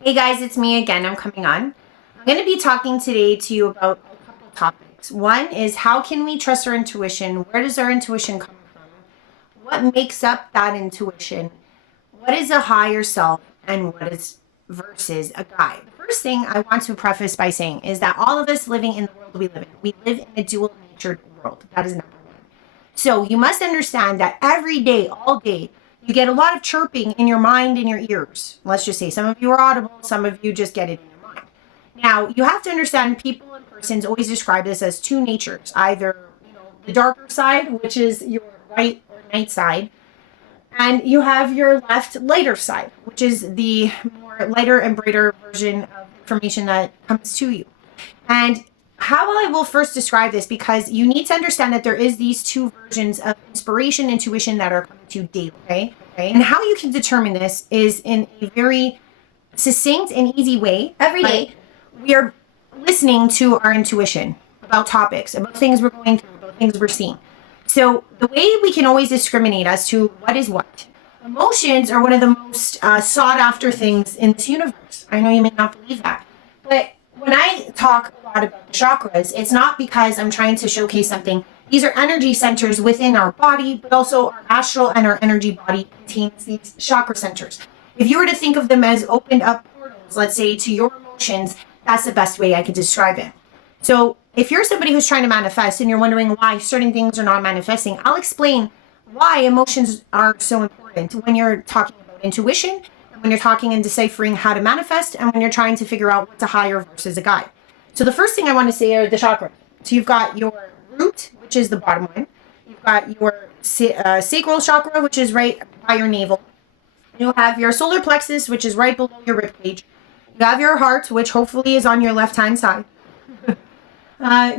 Hey guys, it's me again. I'm coming on. I'm going to be talking today to you about a couple topics. One is how can we trust our intuition? Where does our intuition come from? What makes up that intuition? What is a higher self and what is versus a guide? The first thing I want to preface by saying is that all of us living in the world we live in a dual natured world. That is number one. So you must understand that every day, all day, you get a lot of chirping in your mind and your ears. Let's just say some of you are audible, some of you just get it in your mind. Now, you have to understand people and persons always describe this as two natures, either the darker side, which is your right or night side, and you have your left lighter side, which is the more lighter and brighter version of information that comes to you. And how I will first describe this, because you need to understand that there is these two versions of inspiration, intuition that are coming to you daily, okay? And how you can determine this is in a very succinct and easy way. Every day, we are listening to our intuition about topics, about things we're going through, about things we're seeing. So the way we can always discriminate as to what is what. Emotions are one of the most sought after things in this universe. I know you may not believe that, but when I talk a lot about the chakras, it's not because I'm trying to showcase something. These are energy centers within our body, but also our astral and our energy body contains these chakra centers. If you were to think of them as opened up portals, let's say to your emotions, that's the best way I could describe it. So if you're somebody who's trying to manifest and you're wondering why certain things are not manifesting, I'll explain why emotions are so important when you're talking about intuition, when you're talking and deciphering how to manifest, and when you're trying to figure out what's a higher versus a guide. So the first thing I want to say are the chakras. So you've got your root, which is the bottom one. You've got your sacral chakra, which is right by your navel. You have your solar plexus, which is right below your ribcage. You have your heart, which hopefully is on your left-hand side.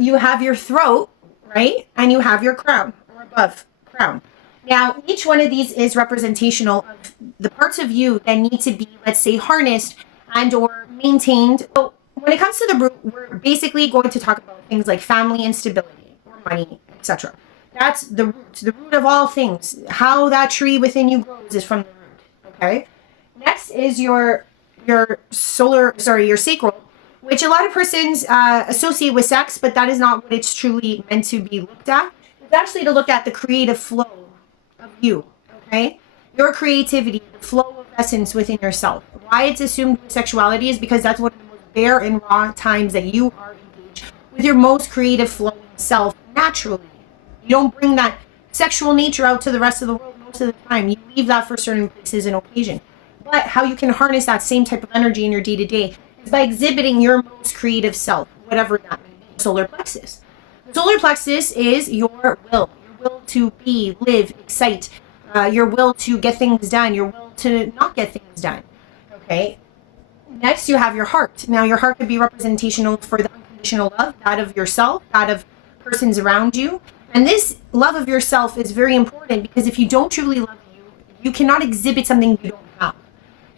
You have your throat, right? And you have your crown, or above crown. Now, each one of these is representational of the parts of you that need to be, let's say, harnessed and or maintained. So when it comes to the root, we're basically going to talk about things like family and stability, or money, etc. That's the root of all things. How that tree within you grows is from the root, okay? Next is your sacral, which a lot of persons associate with sex, but that is not what it's truly meant to be looked at. It's actually to look at the creative flow of you, okay? Your creativity, the flow of essence within yourself. Why it's assumed with sexuality is because that's one of the most bare and raw times that you are engaged with your most creative flowing self naturally. You don't bring that sexual nature out to the rest of the world most of the time. You leave that for certain places and occasion. But how you can harness that same type of energy in your day-to-day is by exhibiting your most creative self, whatever that may be. Solar plexus. The solar plexus is your will to be, live, excite, your will to get things done, your will to not get things done. Okay. Next, you have your heart. Now, your heart could be representational for the unconditional love, that of yourself, that of persons around you. And this love of yourself is very important because if you don't truly love you, you cannot exhibit something you don't have.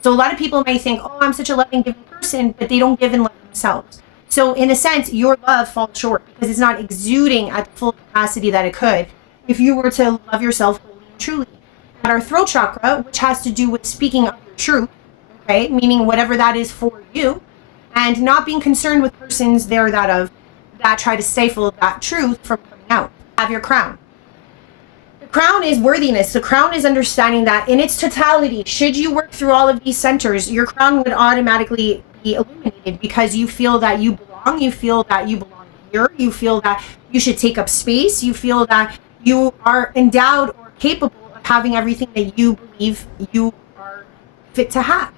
So a lot of people may think, oh, I'm such a loving, giving person, but they don't give and love themselves. So in a sense, your love falls short because it's not exuding at the full capacity that it could if you were to love yourself wholly and truly. And our throat chakra, which has to do with speaking of your truth, okay, meaning whatever that is for you, and not being concerned with persons there that try to stifle that truth from coming out. Have your crown. The crown is worthiness. The crown is understanding that in its totality, should you work through all of these centers, your crown would automatically be illuminated because you feel that you belong. You feel that you belong here. You feel that you should take up space. You feel that you are endowed or capable of having everything that you believe you are fit to have.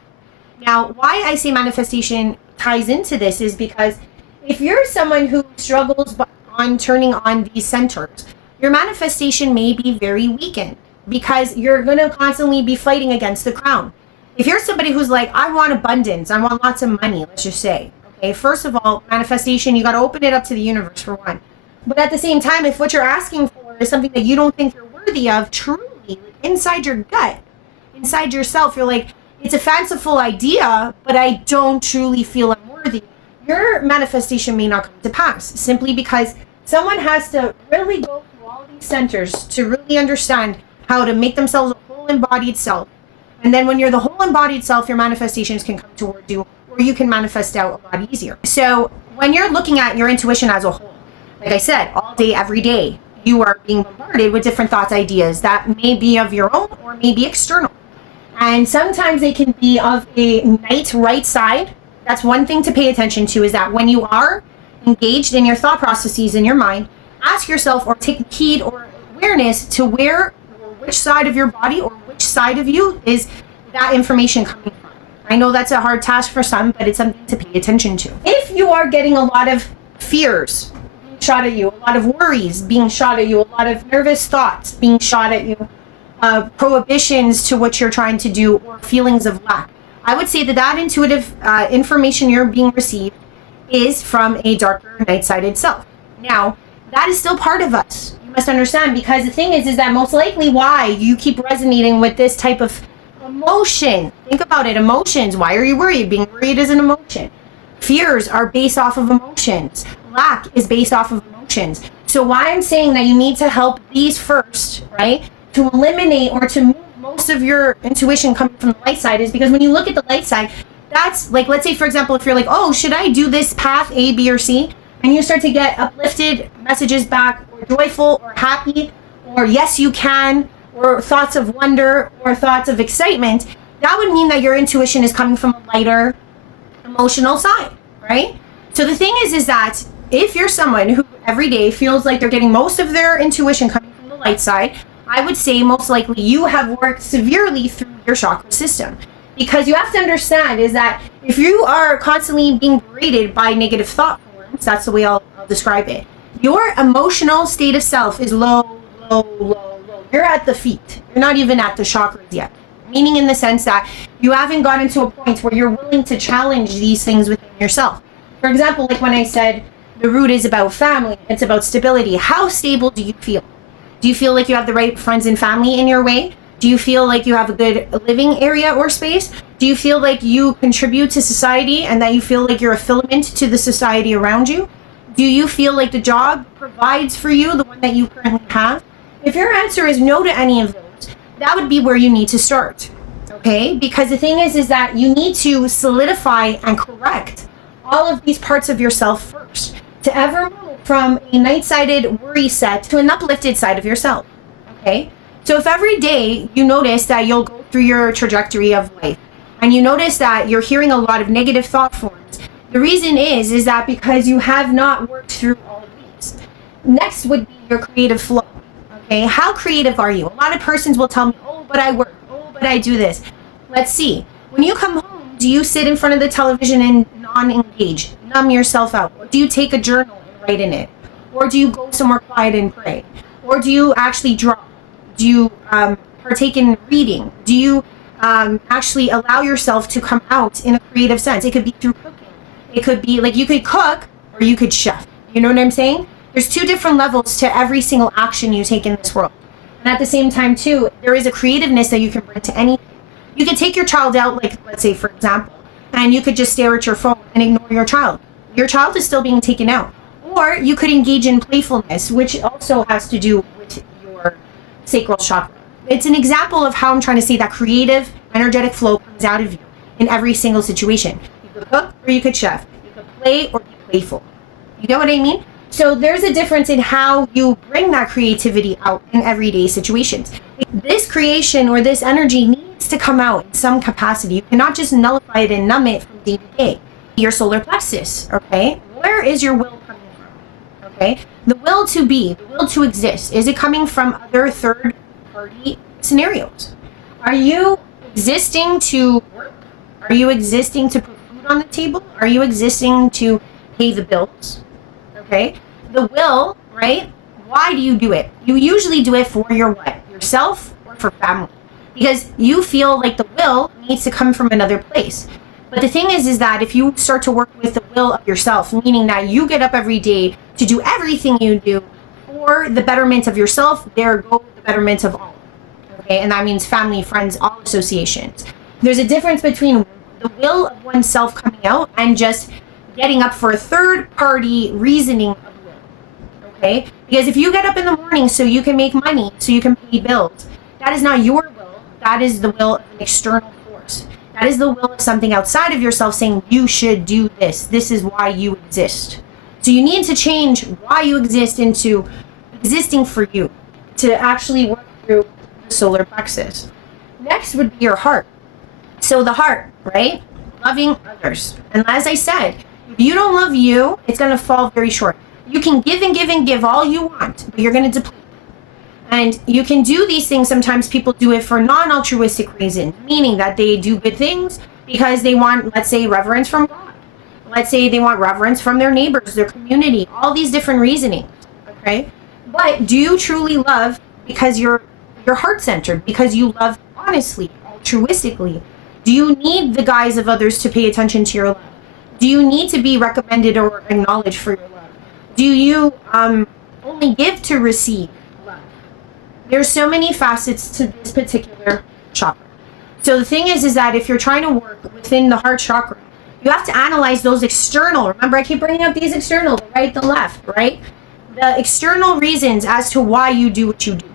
Now, why I say manifestation ties into this is because if you're someone who struggles on turning on these centers, your manifestation may be very weakened because you're going to constantly be fighting against the crown. If you're somebody who's like, I want abundance, I want lots of money, let's just say, okay, first of all, manifestation, you got to open it up to the universe for one. But at the same time, if what you're asking for is something that you don't think you're worthy of, truly, inside your gut, inside yourself, you're like, it's a fanciful idea, but I don't truly feel I'm worthy. Your manifestation may not come to pass simply because someone has to really go through all these centers to really understand how to make themselves a whole embodied self And then when you're the whole embodied self, your manifestations can come towards you, or you can manifest out a lot easier. So when you're looking at your intuition as a whole, like I said, all day, every day, you are being bombarded with different thoughts, ideas that may be of your own or may be external. And sometimes they can be of a night right side. That's one thing to pay attention to, is that when you are engaged in your thought processes in your mind, ask yourself or take heed or awareness to where or which side of your body or which side of you is that information coming from. I know that's a hard task for some, but it's something to pay attention to. If you are getting a lot of fears being shot at you, a lot of worries being shot at you, a lot of nervous thoughts being shot at you, prohibitions to what you're trying to do, or feelings of lack, I would say that that intuitive information you're being received is from a darker night-sided self. Now, that is still part of us. You must understand, because the thing is that most likely why you keep resonating with this type of emotion. Think about it, emotions. Why are you worried? Being worried is an emotion. Fears are based off of emotions. Lack is based off of emotions. So why I'm saying that you need to help these first, right? To eliminate or to move most of your intuition coming from the light side is because when you look at the light side, that's like, let's say, for example, if you're like, oh, should I do this path A, B, or C? And you start to get uplifted messages back, or joyful, or happy, or yes, you can, or thoughts of wonder, or thoughts of excitement, that would mean that your intuition is coming from a lighter emotional side, right? So the thing is that if you're someone who every day feels like they're getting most of their intuition coming from the light side, I would say most likely you have worked severely through your chakra system. Because you have to understand is that if you are constantly being berated by negative thought forms, that's the way I'll describe it, your emotional state of self is low, low, low, low. You're at the feet. You're not even at the chakras yet. Meaning in the sense that you haven't gotten to a point where you're willing to challenge these things within yourself. For example, like when I said the root is about family, it's about stability. How stable do you feel? Do you feel like you have the right friends and family in your way? Do you feel like you have a good living area or space? Do you feel like you contribute to society and that you feel like you're a filament to the society around you? Do you feel like the job provides for you, the one that you currently have? If your answer is no to any of those, that would be where you need to start, okay? Because the thing is that you need to solidify and correct all of these parts of yourself first to ever move from a night-sided worry set to an uplifted side of yourself, okay? So if every day you notice that you'll go through your trajectory of life and you notice that you're hearing a lot of negative thought forms, the reason is that because you have not worked through all of these. Next would be your creative flow, okay? How creative are you? A lot of persons will tell me, oh, but I work, oh, but I do this. Let's see. When you come home, do you sit in front of the television and non-engage, numb yourself out? Or do you take a journal and write in it? Or do you go somewhere quiet and pray? Or do you actually draw? Do you partake in reading? Do you actually allow yourself to come out in a creative sense? It could be through cooking. It could be like you could cook or you could chef. You know what I'm saying? There's two different levels to every single action you take in this world. And at the same time, too, there is a creativeness that you can bring to anything. You could take your child out, like, let's say, for example, and you could just stare at your phone and ignore your child. Your child is still being taken out. Or you could engage in playfulness, which also has to do with your sacral chakra. It's an example of how I'm trying to say that creative, energetic flow comes out of you in every single situation. You could cook or you could chef. You could play or be playful. You get what I mean? So there's a difference in how you bring that creativity out in everyday situations. This creation or this energy needs to come out in some capacity. You cannot just nullify it and numb it from day to day. Your solar plexus, okay? Where is your will coming from? Okay? The will to be, the will to exist, is it coming from other third-party scenarios? Are you existing to work? Are you existing to put food on the table? Are you existing to pay the bills? Okay? The will, right? Why do you do it? You usually do it for your what? Yourself or for family. Because you feel like the will needs to come from another place. But the thing is that if you start to work with the will of yourself, meaning that you get up every day to do everything you do for the betterment of yourself, there goes the betterment of all. Okay? And that means family, friends, all associations. There's a difference between the will of oneself coming out and just getting up for a third-party reasoning of will. Okay? Because if you get up in the morning so you can make money, so you can pay bills, that is not your will. that is the will of an external force. That is the will of something outside of yourself saying you should do this. This is why you exist. So you need to change why you exist into existing for you to actually work through the solar plexus. Next would be your heart. So the heart, right? Loving others. And as I said, if you don't love you, it's going to fall very short. You can give and give and give all you want, but you're going to deplete. And you can do these things. Sometimes people do it for non-altruistic reasons, meaning that they do good things because they want, let's say, reverence from God. Let's say they want reverence from their neighbors, their community, all these different reasonings, okay? But do you truly love because you're heart-centered, because you love honestly, altruistically? Do you need the guise of others to pay attention to your love? Do you need to be recommended or acknowledged for your love? Do you only give to receive love? There's so many facets to this particular chakra. So the thing is that if you're trying to work within the heart chakra, you have to analyze those external. Remember, I keep bringing up these external, the right, the left, right? The external reasons as to why you do what you do.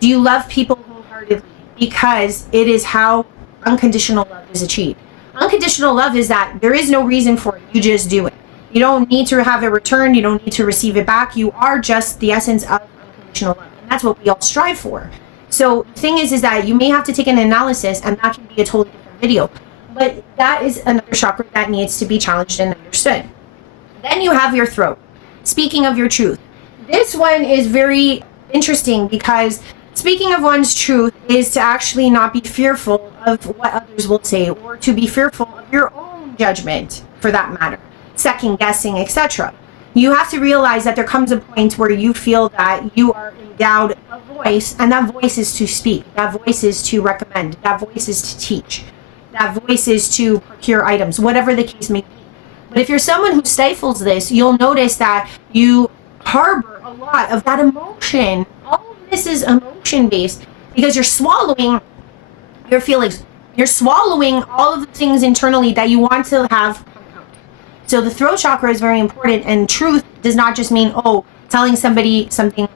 Do you love people wholeheartedly? Because it is how unconditional love is achieved. Unconditional love is that there is no reason for it. You just do it. You don't need to have it returned. You don't need to receive it back. You are just the essence of unconditional love. And that's what we all strive for. So the thing is that you may have to take an analysis, and that can be a totally different video. But that is another chakra that needs to be challenged and understood. Then you have your throat. Speaking of your truth. This one is very interesting because speaking of one's truth is to actually not be fearful of what others will say, or to be fearful of your own judgment, for that matter, second guessing, etc. You have to realize that there comes a point where you feel that you are endowed a voice, and that voice is to speak, that voice is to recommend, that voice is to teach, that voice is to procure items, whatever the case may be. But if you're someone who stifles this, you'll notice that you harbor a lot of that emotion. All of this is emotion based because you're swallowing your feelings. You're swallowing all of the things internally that you want to have come out. So the throat chakra is very important, and truth does not just mean, telling somebody something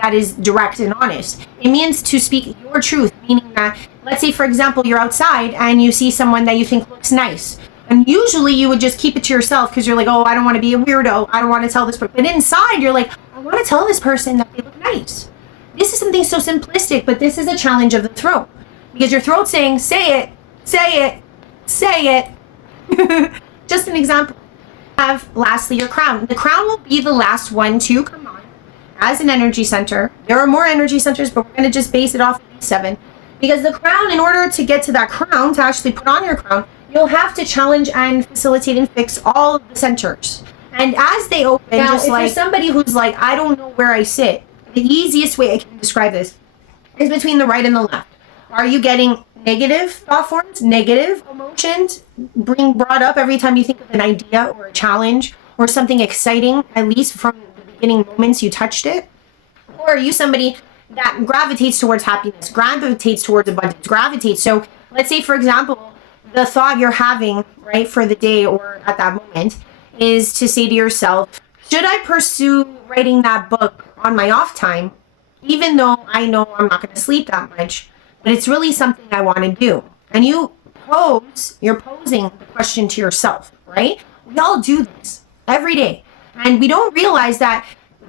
that is direct and honest. It means to speak your truth, meaning that, let's say, for example, you're outside and you see someone that you think looks nice. And usually you would just keep it to yourself because you're like, I don't want to be a weirdo. I don't want to tell this person. But inside, you're like, I want to tell this person that they look nice. This is something so simplistic, but this is a challenge of the throat. Because your throat's saying, say it, say it, say it. Just an example. Lastly, your crown. The crown will be the last one to come on as an energy center. There are more energy centers, but we're going to just base it off of these 7. Because the crown, in order to get to that crown, to actually put on your crown, you'll have to challenge and facilitate and fix all of the centers. And as they open, now, just if like you're somebody who's like, I don't know where I sit, the easiest way I can describe this is between the right and the left. Are you getting negative thought forms, negative emotions being brought up every time you think of an idea or a challenge or something exciting, at least from the beginning moments you touched it? Or are you somebody that gravitates towards happiness, gravitates towards abundance, gravitates? So let's say, for example, the thought you're having, right, for the day or at that moment is to say to yourself, should I pursue writing that book on my off time, even though I know I'm not going to sleep that much, but it's really something I want to do? And you're posing the question to yourself, right? We all do this every day. And we don't realize that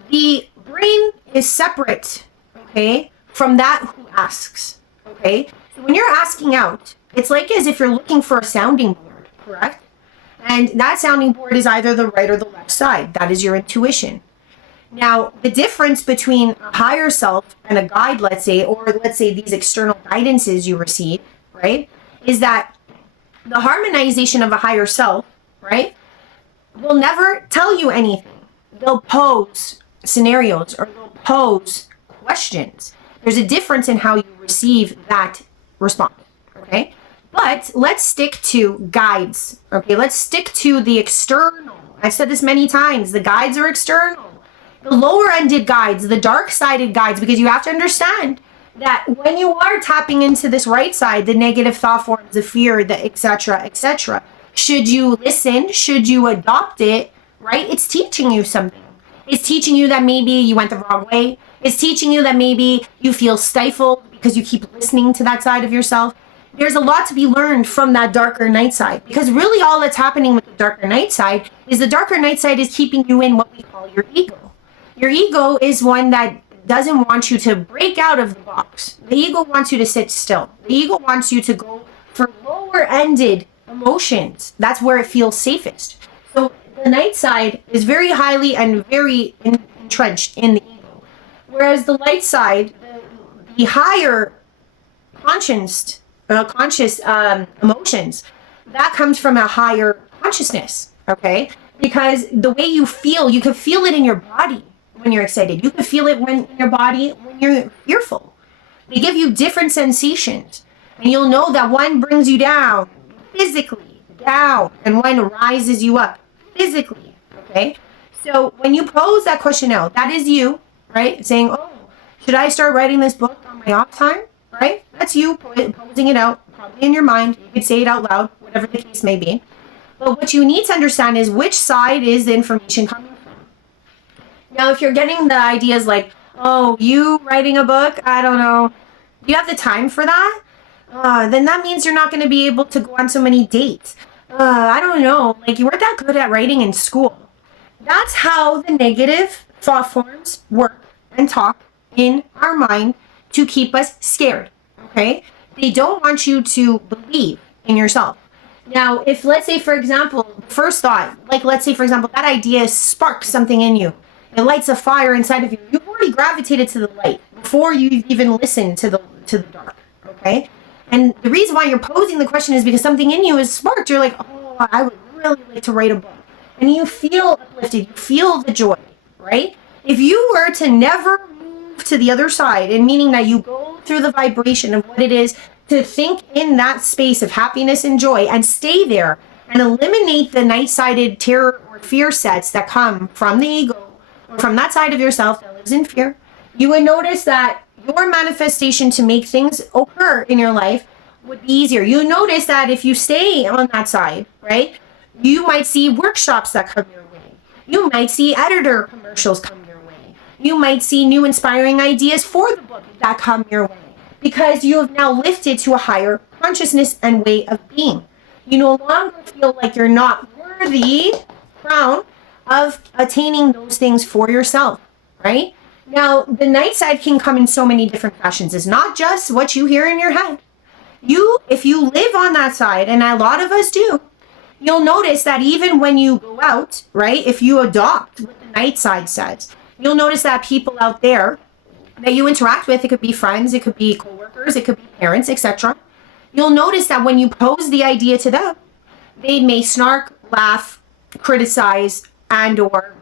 the brain is separate, okay, from that who asks, okay? So when you're asking out, it's like as if you're looking for a sounding board, correct? And that sounding board is either the right or the left side. That is your intuition. Now, the difference between a higher self and a guide, let's say, or let's say these external guidances you receive, right, is that the harmonization of a higher self, right, will never tell you anything. They'll pose scenarios or they'll pose questions. There's a difference in how you receive that response, okay? But let's stick to guides, okay? Let's stick to the external. I've said this many times. The guides are external. The lower-ended guides, the dark-sided guides, because you have to understand that when you are tapping into this right side, the negative thought forms, the fear, the etc., should you listen? Should you adopt it, right? It's teaching you something. It's teaching you that maybe you went the wrong way. It's teaching you that maybe you feel stifled because you keep listening to that side of yourself. There's a lot to be learned from that darker night side, because really all that's happening with the darker night side is the darker night side is keeping you in what we call your ego. Your ego is one that doesn't want you to break out of the box. The ego wants you to sit still. The ego wants you to go for lower ended emotions. That's where it feels safest. So the night side is very highly and very entrenched in the ego. Whereas the light side, the higher conscious emotions, that comes from a higher consciousness, okay? Because the way you can feel it in your body when you're excited. You can feel it in your body when you're fearful. They give you different sensations. And you'll know that one brings you down physically, and one rises you up physically, okay? So when you pose that question out, that is you, right? Saying, oh, should I start writing this book on my off time, right? That's you posing it out, probably in your mind. You could say it out loud, whatever the case may be. But what you need to understand is which side is the information coming from. Now, if you're getting the ideas like, oh, you writing a book, I don't know, do you have the time for that? Then that means you're not going to be able to go on so many dates. I don't know, like you weren't that good at writing in school. That's how the negative thought forms work and talk in our mind to keep us scared, okay? They don't want you to believe in yourself. Now, if let's say, for example, first thought, like let's say, for example, that idea sparks something in you. It lights a fire inside of you. You've already gravitated to the light before you've even listened to the dark, okay? And the reason why you're posing the question is because something in you is sparked. You're like, oh, I would really like to write a book. And you feel uplifted. You feel the joy, right? If you were to never move to the other side, and meaning that you go through the vibration of what it is to think in that space of happiness and joy and stay there and eliminate the night-sided terror or fear sets that come from the ego or from that side of yourself that lives in fear, you would notice that your manifestation to make things occur in your life would be easier. You notice that if you stay on that side, right, you might see workshops that come your way. You might see editor commercials come your way. You might see new inspiring ideas for the book that come your way, because you have now lifted to a higher consciousness and way of being. You no longer feel like you're not worthy, crown, of attaining those things for yourself, right? Now, the night side can come in so many different fashions. It's not just what you hear in your head. If you live on that side, and a lot of us do, you'll notice that even when you go out, right, if you adopt what the night side says, you'll notice that people out there that you interact with, it could be friends, it could be coworkers, it could be parents, etc. You'll notice that when you pose the idea to them, they may snark, laugh, criticize, and or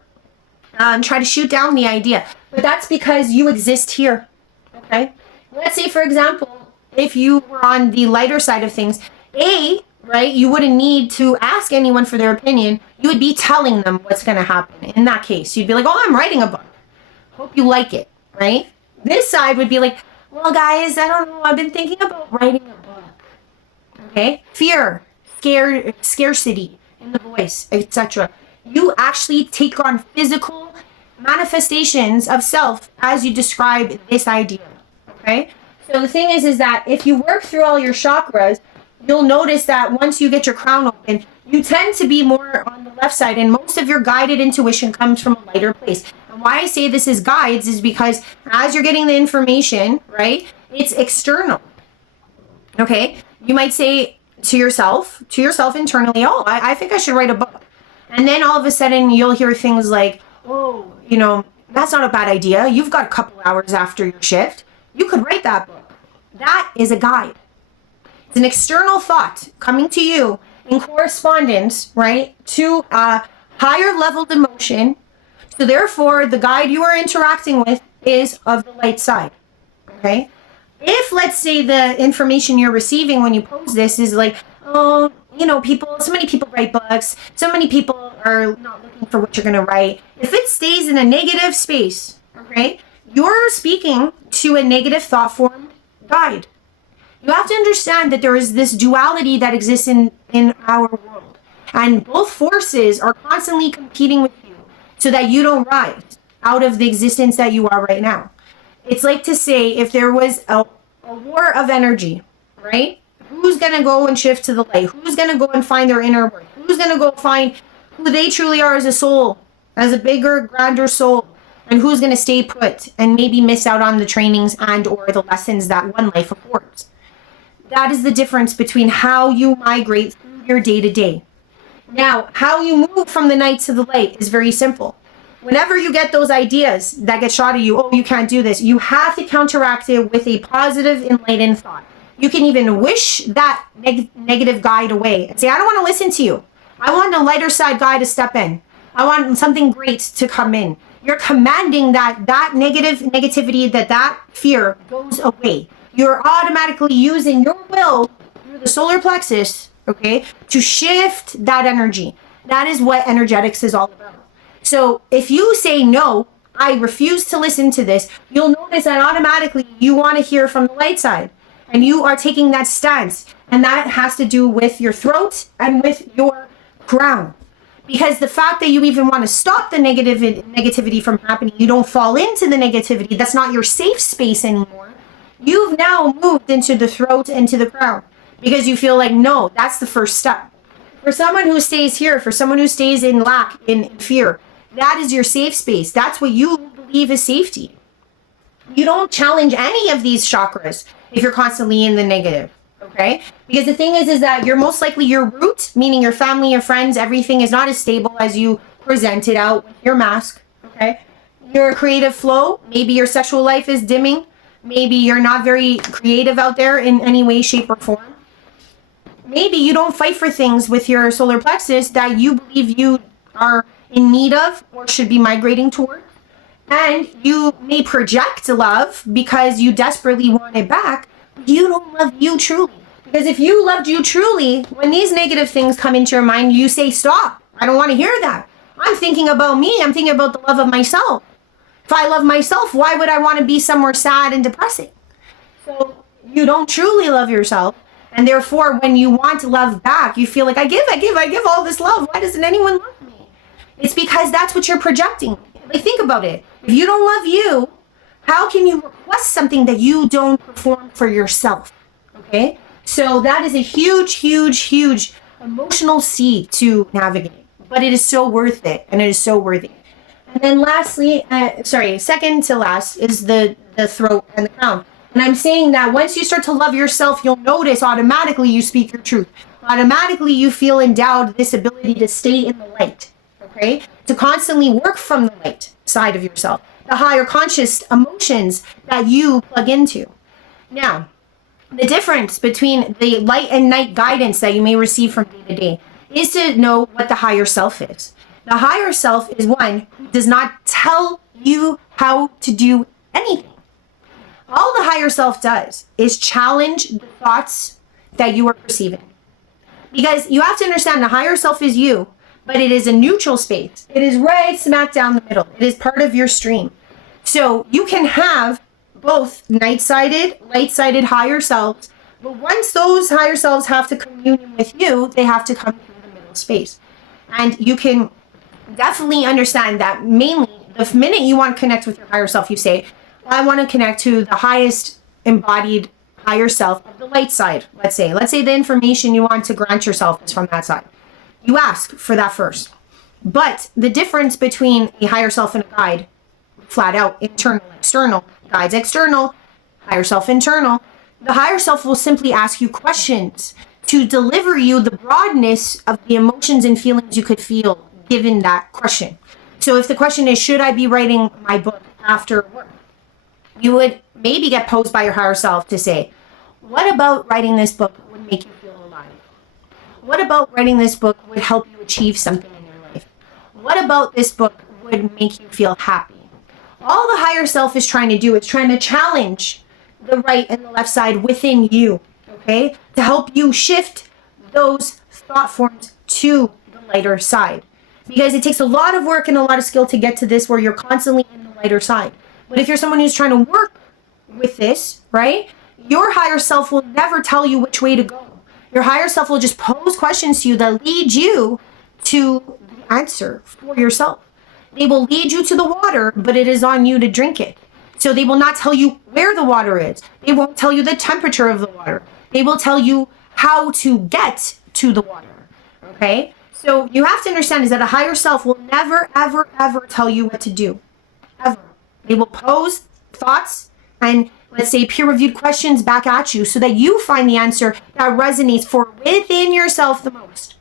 try to shoot down the idea. But that's because you exist here, okay? Let's say, for example, if you were on the lighter side of things, right, you wouldn't need to ask anyone for their opinion. You would be telling them what's going to happen. In that case, you'd be like, oh, I'm writing a book. Hope you like it, right? This side would be like, well, guys, I don't know. I've been thinking about writing a book, okay? Fear, scarcity in the voice, etc. You actually take on physical manifestations of self as you describe this idea, okay? So the thing is that if you work through all your chakras, you'll notice that once you get your crown open, you tend to be more on the left side, and most of your guided intuition comes from a lighter place. And why I say this is guides is because as you're getting the information, right, it's external, okay? You might say to yourself internally, oh, I think I should write a book. And then all of a sudden you'll hear things like, oh, that's not a bad idea. You've got a couple hours after your shift. You could write that book. That is a guide. It's an external thought coming to you in correspondence, right, to a higher leveled emotion. So therefore, the guide you are interacting with is of the light side, okay? If, let's say, the information you're receiving when you pose this is like, oh, so many people write books, so many people are not looking for what you're going to write. If it stays in a negative space, okay, you're speaking to a negative thought form guide. You have to understand that there is this duality that exists in our world. And both forces are constantly competing with you so that you don't rise out of the existence that you are right now. It's like to say if there was a a war of energy, right? Who's going to go and shift to the light? Who's going to go and find their inner worth? Who's going to go find who they truly are as a soul, as a bigger, grander soul? And who's going to stay put and maybe miss out on the trainings and or the lessons that one life affords? That is the difference between how you migrate through your day-to-day. Now, how you move from the night to the light is very simple. Whenever you get those ideas that get shot at you, oh, you can't do this, you have to counteract it with a positive, enlightened thought. You can even wish that negative guide away and say, I don't want to listen to you. I want a lighter side guy to step in. I want something great to come in. You're commanding that negativity, that fear goes away. You're automatically using your will through the solar plexus, okay, to shift that energy. That is what energetics is all about. So if you say, no, I refuse to listen to this, you'll notice that automatically you want to hear from the light side. And you are taking that stance. And that has to do with your throat and with your crown. Because the fact that you even want to stop the negativity from happening, you don't fall into the negativity, that's not your safe space anymore. You've now moved into the throat and to the crown. Because you feel like, no, that's the first step. For someone who stays here, for someone who stays in lack, in fear, that is your safe space. That's what you believe is safety. You don't challenge any of these chakras if you're constantly in the negative, okay? Because the thing is that you're most likely your root, meaning your family, your friends, everything is not as stable as you present it out with your mask, okay? Your creative flow, maybe your sexual life is dimming. Maybe you're not very creative out there in any way, shape, or form. Maybe you don't fight for things with your solar plexus that you believe you are in need of or should be migrating toward. And you may project love because you desperately want it back, but you don't love you truly. Because if you loved you truly, when these negative things come into your mind, you say, stop, I don't want to hear that. I'm thinking about me. I'm thinking about the love of myself. If I love myself, why would I want to be somewhere sad and depressing? So you don't truly love yourself. And therefore, when you want love back, you feel like, I give all this love. Why doesn't anyone love me? It's because that's what you're projecting. Like, think about it. If you don't love you, how can you request something that you don't perform for yourself? Okay? So that is a huge, huge, huge emotional sea to navigate. But it is so worth it. And it is so worthy. And then lastly, second to last is the throat and the crown. And I'm saying that once you start to love yourself, you'll notice automatically you speak your truth. Automatically you feel endowed this ability to stay in the light, okay? To constantly work from the light side of yourself. The higher conscious emotions that you plug into. Now, the difference between the light and night guidance that you may receive from day to day is to know what the higher self is. The higher self is one who does not tell you how to do anything. All the higher self does is challenge the thoughts that you are perceiving. Because you have to understand the higher self is you, but it is a neutral space. It is right smack down the middle. It is part of your stream. So you can have both night-sided, light-sided higher selves, but once those higher selves have to commune with you, they have to come through the middle space. And you can definitely understand that mainly the minute you want to connect with your higher self, you say, I want to connect to the highest embodied higher self of the light side, let's say. Let's say the information you want to grant yourself is from that side. You ask for that first. But the difference between a higher self and a guide, flat out, internal, external, guides external, higher self internal, the higher self will simply ask you questions to deliver you the broadness of the emotions and feelings you could feel given that question. So if the question is, should I be writing my book after work? You would maybe get posed by your higher self to say, what about writing this book would make you feel alive? What about writing this book would help you achieve something in your life? What about this book would make you feel happy? All the higher self is trying to do is trying to challenge the right and the left side within you, okay? To help you shift those thought forms to the lighter side. Because it takes a lot of work and a lot of skill to get to this where you're constantly in the lighter side. But if you're someone who's trying to work with this, right? Your higher self will never tell you which way to go. Your higher self will just pose questions to you that lead you to the answer for yourself. They will lead you to the water, but it is on you to drink it. So they will not tell you where the water is. They won't tell you the temperature of the water. They will tell you how to get to the water. Okay? So you have to understand is that a higher self will never, ever, ever tell you what to do. Ever. They will pose thoughts and, let's say, peer-reviewed questions back at you so that you find the answer that resonates for within yourself the most.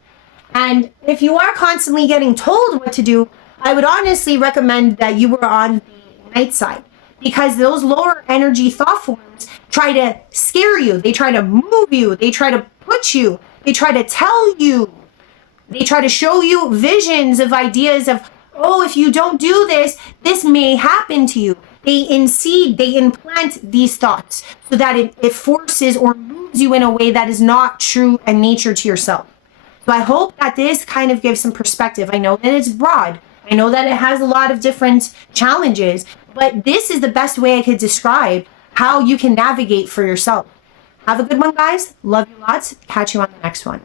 And if you are constantly getting told what to do, I would honestly recommend that you were on the night side, because those lower energy thought forms try to scare you. They try to move you. They try to put you. They try to tell you. They try to show you visions of ideas of, oh, if you don't do this, this may happen to you. They implant these thoughts so that it forces or moves you in a way that is not true in nature to yourself. So I hope that this kind of gives some perspective. I know that it's broad. I know that it has a lot of different challenges, but this is the best way I could describe how you can navigate for yourself. Have a good one, guys. Love you lots. Catch you on the next one.